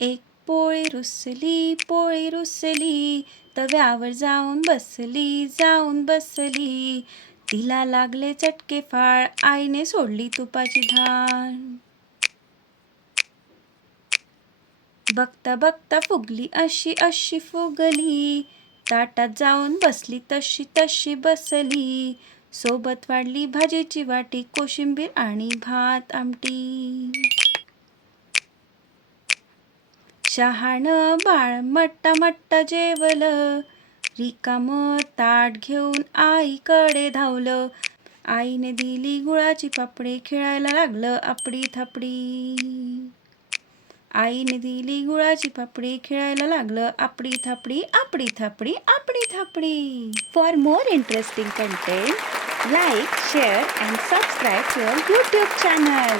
एक पोळी रुसली, तव्यावर जाऊन बसली. तिला लागले चटके फाळ, आईने सोडली तुपाची धार. बघता बघता फुगली अशी फुगली, ताटात जाऊन बसली तशी बसली. सोबत वाढली भाजीची वाटी, कोशिंबीर आणि भात आमटी. शहाणं बाळ मट्टा जेवलं, रिकामं ताट घेऊन आईकडे धावलं. आईने दिली गुळाची पापडी, खेळायला लागलं आपडी थापडी. आईने दिली गुळाची पापडी, खेळायला लागलं आपडी थापडी. For more interesting content, like, share and subscribe to our YouTube channel.